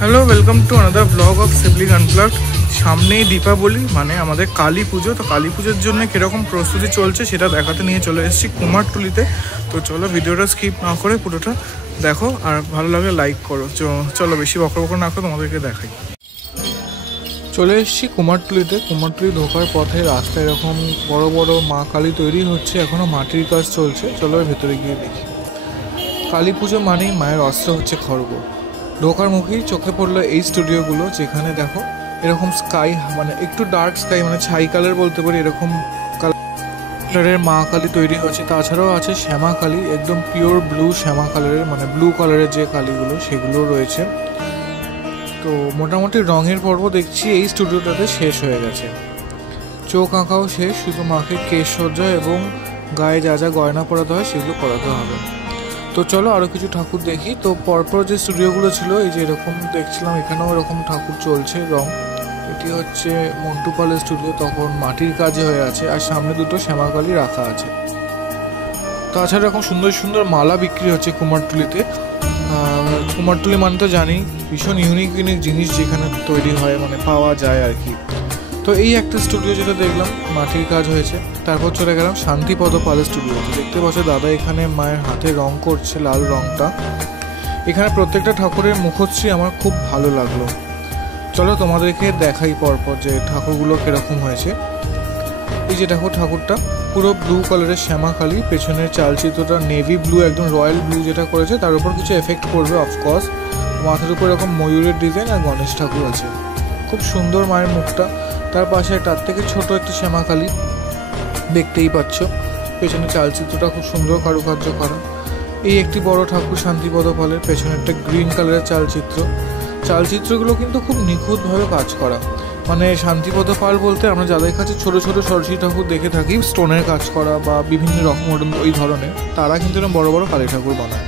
Hello, welcome to another blog of sibling unplugged. সামনেই দীপাবলি, মানে আমাদের কালী পুজো। তো কালী পুজোর জন্য কীরকম প্রস্তুতি চলছে সেটা দেখাতে নিয়ে চলে এসেছি কুমারটুলিতে। তো চলো ভিডিওটা স্কিপ না করে পুরোটা দেখো, আর ভালো লাগলে লাইক করো। চলো বেশি বকর না করে তোমাদেরকে দেখাই। চলে এসেছি কুমারটুলিতে। কুমারটুলি ঢোকার পথে রাস্তায় এরকম বড় বড় মা কালী তৈরি হচ্ছে, এখনও মাটির কাজ চলছে। চলো ভেতরে গিয়ে দেখি। কালী পুজো মানেই মায়ের অস্ত্র হচ্ছে খড়গ। ঢোকার মুখেই চোখে পড়লো এই স্টুডিওগুলো, যেখানে দেখো এরকম স্কাই, মানে একটু ডার্ক স্কাই, মানে ছাই কালার বলতে পারি, এরকম কালারের মা কালী তৈরি হচ্ছে। তাছাড়াও আছে শ্যামা কালী, একদম পিওর ব্লু শ্যামা কালারের, মানে ব্লু কালারের যে কালীগুলো সেগুলো রয়েছে। তো মোটামুটি রঙের পর্ব দেখছি এই স্টুডিওটাতে শেষ হয়ে গেছে। চোখ আঁকাও শেষ, শুধু মাকে কেশসজ্জা এবং গায়ে যা যা গয়না পরাতে হয় সেগুলো করাতে হবে। তো চলো আরও কিছু ঠাকুর দেখি। তো পরপর যে স্টুডিওগুলো ছিল, এই যে এরকম দেখছিলাম, এখানেও এরকম ঠাকুর চলছে রং। এটি হচ্ছে মন্টু পালের স্টুডিও, তখন মাটির কাজে হয়ে আছে, আর সামনে দুটো শ্যামাকালী রাখা আছে। তাছাড়া এরকম সুন্দর সুন্দর মালা বিক্রি হচ্ছে কুমারটুলিতে। কুমারটুলি মানে তো জানি ভীষণ ইউনিক ইউনিক জিনিস যেখানে তৈরি হয়, মানে পাওয়া যায় আর কি। তো এই একটা স্টুডিও যেটা দেখলাম মাটির কাজ হয়েছে। তারপর চলে গেলাম শান্তিপদ পালের স্টুডিওতে। দেখতে পাচ্ছ দাদা এখানে মায়ের হাতে রং করছে, লাল রংটা। এখানে প্রত্যেকটা ঠাকুরের মুখশ্রী আমার খুব ভালো লাগলো। চলো তোমাদেরকে দেখাই পরপর যে ঠাকুরগুলো কিরকম হয়েছে। এই যে দেখো ঠাকুরটা পুরো ব্লু কালারের শ্যামা কালী, পেছনের চালচিত্রটা নেভি ব্লু, একদম রয়্যাল ব্লু যেটা করেছে, তার উপর কিছু এফেক্ট করবে অফকোর্স। মাথার উপর এরকম ময়ূরের ডিজাইন, আর গণেশ ঠাকুর আছে। খুব সুন্দর মায়ের মুখটা। তার পাশে তার থেকে ছোট একটি শ্যামা কালী দেখতেই পাচ্ছ। পেছনে চালচিত্রটা খুব সুন্দর কারুকার্য করা। এই একটি বড় ঠাকুর শান্তিপদ পালের, পেছনে একটা গ্রিন কালারের চালচিত্রগুলো কিন্তু খুব নিখুঁতভাবে কাজ করা। মানে শান্তিপদ পাল বলতে আমরা যাদের কাছে ছোট ছোট সরস্বতী ঠাকুর দেখে থাকি, স্টোনের কাজ করা বা বিভিন্ন রকম ওই ধরনের, তারা কিন্তু এরকম বড় বড় কালী ঠাকুর বানায়।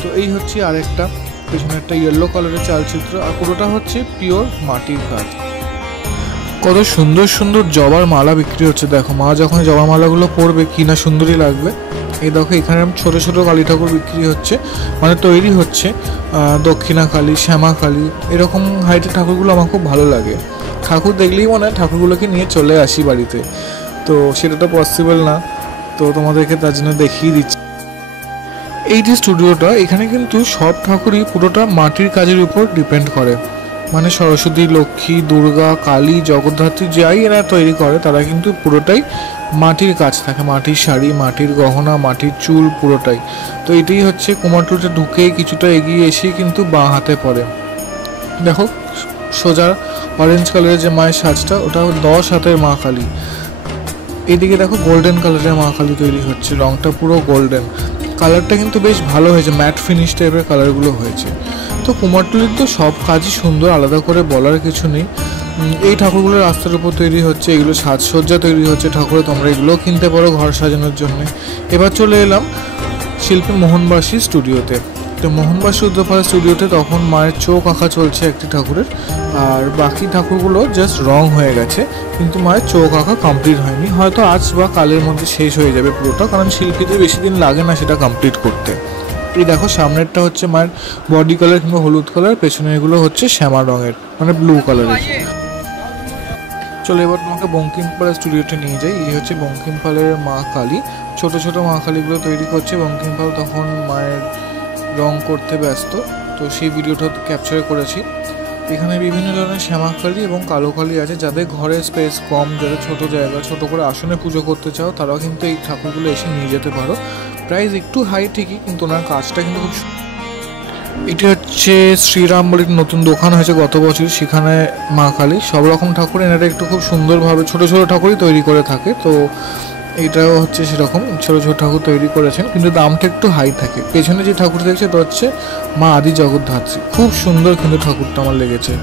তো এই হচ্ছে আরেকটা, পেছনে একটা ইয়েলো কালারের চালচিত্র, আর পুরোটা হচ্ছে পিওর মাটির কাজ। কত সুন্দর সুন্দর জবার মালা বিক্রি হচ্ছে। দেখো মা যখন জবার মালাগুলো পরবে কি না সুন্দরই লাগবে। এই দেখো এখানে ছোট ছোট কালী ঠাকুর বিক্রি হচ্ছে, মানে তৈরি হচ্ছে। দক্ষিণা কালী, শ্যামা কালী, এরকম হাইটের ঠাকুরগুলো আমার খুব ভালো লাগে। ঠাকুর দেখলেই মনে হয় ঠাকুরগুলোকে নিয়ে চলে আসি বাড়িতে, তো সেটা তো পসিবল না। তো তোমাদেরকে তার জন্য দেখিয়ে দিচ্ছি। এই যে স্টুডিওটা, এখানে কিন্তু সব ঠাকুরই পুরোটা মাটির কাজের উপর ডিপেন্ড করে। মানে সরস্বতী, লক্ষ্মী, দুর্গা, কালী, জগদ্ধাত্রী যাই এরা তৈরি করে, তারা কিন্তু পুরোটাই মাটির কাজ থাকে। মাটির শাড়ি, মাটির গহনা, মাটির চুল, পুরোটাই। তো এটাই হচ্ছে কুমারটুলিতে ঢুকে কিছুটা এগিয়ে এসে কিন্তু বাঁ হাতে পড়ে। দেখো সোজা অরেঞ্জ কালারের যে মায়ের সাজটা, ওটা 10 হাতের মা কালী। এইদিকে দেখো গোল্ডেন কালারের মা কালী তৈরি হচ্ছে, রংটা পুরো গোল্ডেন। কালারটা কিন্তু বেশ ভালো হয়েছে, ম্যাট ফিনিশ টাইপের কালারগুলো হয়েছে। তো কুমারটুলির তো সব কাজই সুন্দর, আলাদা করে বলার কিছু নেই। এই ঠাকুরগুলো রাস্তার উপর তৈরি হচ্ছে, এগুলো সাজসজ্জা তৈরি হচ্ছে ঠাকুরে, তোমরা এগুলোও কিনতে পারো ঘর সাজানোর জন্য। এবার চলে এলাম শিল্পী মোহনবাসী স্টুডিওতে। তো মোহনবাসী উদ্যোপাল স্টুডিওতে তখন মায়ের চোখ আঁকা চলছে একটি ঠাকুরের, আর বাকি ঠাকুরগুলো জাস্ট রং হয়ে গেছে, কিন্তু মায়ের চোখ আঁকা কমপ্লিট হয়নি। হয়তো আজ বা কালের মধ্যে শেষ হয়ে যাবে পুরোটা, কারণ শিল্পীদের বেশি দিন লাগে না সেটা কমপ্লিট করতে। এই দেখো সামনেরটা হচ্ছে মায়ের বডি কালার কিংবা হলুদ কালার, পেছনে এগুলো হচ্ছে শ্যামা রঙের, মানে ব্লু কালারের। চলো এবার তোমাকে বঙ্কিমপালের স্টুডিওতে নিয়ে যাই। এই হচ্ছে বঙ্কিমপালের মা কালী। ছোট ছোট মা কালীগুলো তৈরি করছে বঙ্কিমপাল, তখন মায়ের রং করতে ব্যস্ত, তো সেই ভিডিওটা ক্যাপচার করেছি। এখানে বিভিন্ন ধরনের শ্যামা কালী এবং কালো কালী আছে। যাদের ঘরে স্পেস কম, যাদের ছোট জায়গা, ছোট করে আসনে পুজো করতে চাও, তারাও কিন্তু এই ঠাকুরগুলো এসে নিয়ে যেতে পারো। প্রাইস একটু হাই ঠিকই, কিন্তু ওনার কাজটা কিন্তু খুব। এটি হচ্ছে শ্রীরাম বলে নতুন দোকান হয়েছে গত বছর, সেখানে মা কালী সব রকম ঠাকুর এনারা একটু খুব সুন্দরভাবে ছোট ছোট ঠাকুরই তৈরি করে থাকে। তো এটাও হচ্ছে সেরকম ছোট ছোট ঠাকুর তৈরি করেছেন, কিন্তু দামটা একটু হাই থাকে। পেছনে যে ঠাকুর দেখছে এটা হচ্ছে মা আদি জগদ্ধাত্রী। খুব সুন্দর কিন্তু ঠাকুরটা আমার লেগেছে।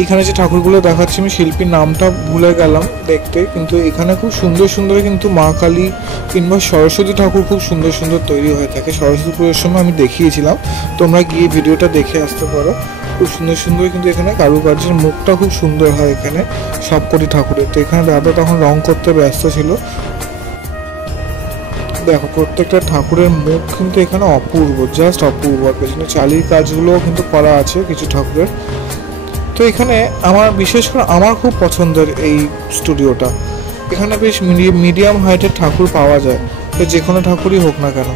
এইখানে যে ঠাকুরগুলো দেখাচ্ছি আমি শিল্পীর নামটা ভুলে গেলাম দেখতে, কিন্তু এখানে খুব সুন্দর সুন্দর কিন্তু মা কালী কিংবা সরস্বতী ঠাকুর খুব সুন্দর সুন্দর তৈরি হয়ে থাকে। সরস্বতী পুজোর সময় আমি দেখিয়েছিলাম, তোমরা গিয়ে ভিডিওটা দেখে আসতে পারো। খুব সুন্দর সুন্দর কিন্তু এখানে কারুকার্যের মুখটা খুব সুন্দর হয় এখানে সবকটি ঠাকুরের। তো এখানে দাদা তখন রং করতে ব্যস্ত ছিল। দেখো প্রত্যেকটা ঠাকুরের মুখ কিন্তু এখানে অপূর্ব, জাস্ট অপূর্ব। পেছনে চালির কাজগুলোও কিন্তু করা আছে কিছু ঠাকুরের। তো এখানে আমার বিশেষ করে আমার খুব পছন্দের এই স্টুডিওটা। এখানে বেশ মিডিয়াম হাইটের ঠাকুর পাওয়া যায়, যে কোনো ঠাকুরই হোক না কেন।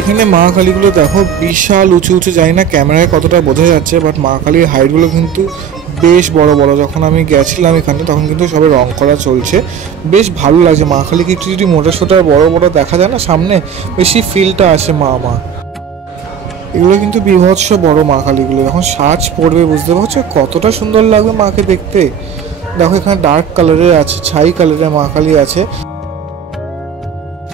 এখানে মা কালীগুলো দেখো বিশাল উঁচু উঁচু, জানি না ক্যামেরায় কতটা বোঝা যাচ্ছে, বাট মা কালীর হাইটগুলো কিন্তু বেশ বড় বড়। যখন আমি গেছিলাম এখানে তখন কিন্তু সবে রং করা চলছে, বেশ ভালো লাগছে। মা কালীকে একটু যদি মোটা সোটা বড় বড় দেখা যায় না সামনে, বেশি ফিলটা আসে মা। এগুলো কিন্তু বিভৎস বড় মা কালীগুলো। যখন সাজ পড়বে বুঝতে পারছো কতটা সুন্দর লাগবে মাকে দেখতে। দেখো এখানে ডার্ক কালারের আছে, ছাই কালারের মা কালী আছে।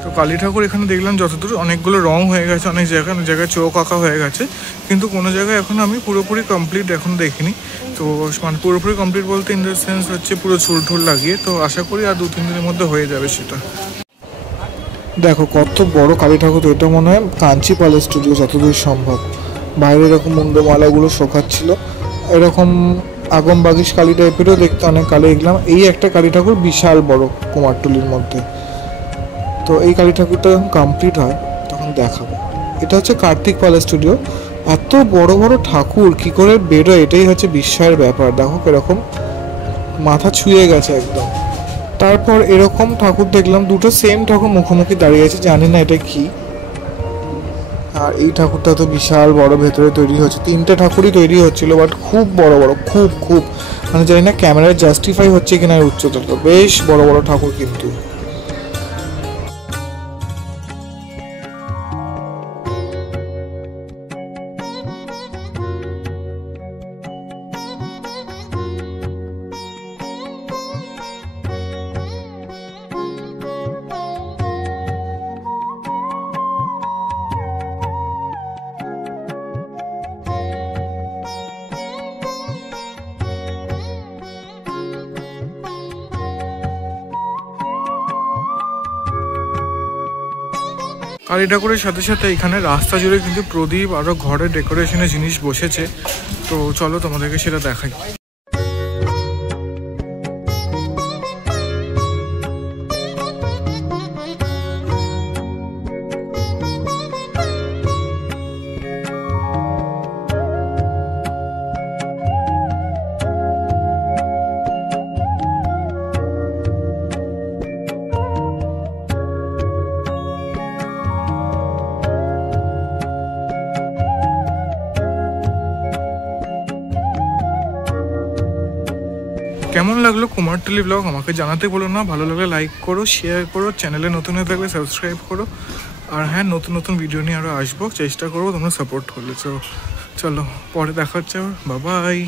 তো কালী ঠাকুর এখানে দেখলাম যতদূর অনেকগুলো রং হয়ে গেছে, অনেক জায়গায় চোখ আঁকা হয়ে গেছে, কিন্তু কোনো জায়গায় এখন আমি পুরোপুরি কমপ্লিট এখন দেখিনি। তো মানে পুরোপুরি কমপ্লিট বলতে ইন দ্য সেন্স হচ্ছে পুরো চুল ঠুল লাগিয়ে। তো আশা করি আর 2-3 দিনের মধ্যে হয়ে যাবে সেটা। দেখো কত বড় কালী ঠাকুর। এটা মনে হয় কাঞ্চি প্যালেস স্টুডিও যতদূর সম্ভব। বাইরে এরকম মুন্ডমালাগুলো শোকাচ্ছিল, এরকম আগম বাগিশ কালী টাইপেরও দেখতে অনেক কালী দেখলাম। এই একটা কালী ঠাকুর বিশাল বড় কুমারটুলির মধ্যে। তো এই কালী ঠাকুরটা যখন কমপ্লিট হয় তখন দেখাবো। এটা হচ্ছে কার্তিক প্যালেস স্টুডিও। এত বড় বড় ঠাকুর কি করে বেরোয়, এটাই হচ্ছে বিস্ময়ের ব্যাপার। দেখো এরকম মাথা ছুঁয়ে গেছে একদম। তারপর এরকম ঠাকুর দেখলাম, দুটো সেম ঠাকুর মুখোমুখি দাঁড়িয়ে আছে, জানি না এটা কি। আর এই ঠাকুরটা তো বিশাল বড় ভেতরে তৈরি হচ্ছে। 3টে ঠাকুরই তৈরি হচ্ছিল, বাট খুব বড় বড়, খুব খুব মানে জানি না ক্যামেরায় জাস্টিফাই হচ্ছে কিনা উচ্চতা। তো বেশ বড় বড় ঠাকুর কিন্তু। কালী ঠাকুরের সাথে সাথে এখানে রাস্তা জুড়ে কিন্তু প্রদীপ আরও ঘরের ডেকোরেশনের জিনিস বসেছে। তো চলো তোমাদেরকে সেটা দেখাই। কেমন লাগলো কুমারটুলি ব্লগ আমাকে জানাতে বলো না। ভালো লাগলে লাইক করো, শেয়ার করো, চ্যানেলে নতুন হয়ে থাকলে সাবস্ক্রাইব করো। আর হ্যাঁ, নতুন নতুন ভিডিও নিয়ে আরও আসবো, চেষ্টা করবো তোমরা সাপোর্ট করলে। চলো পরে দেখা হচ্ছে, বাই বাই।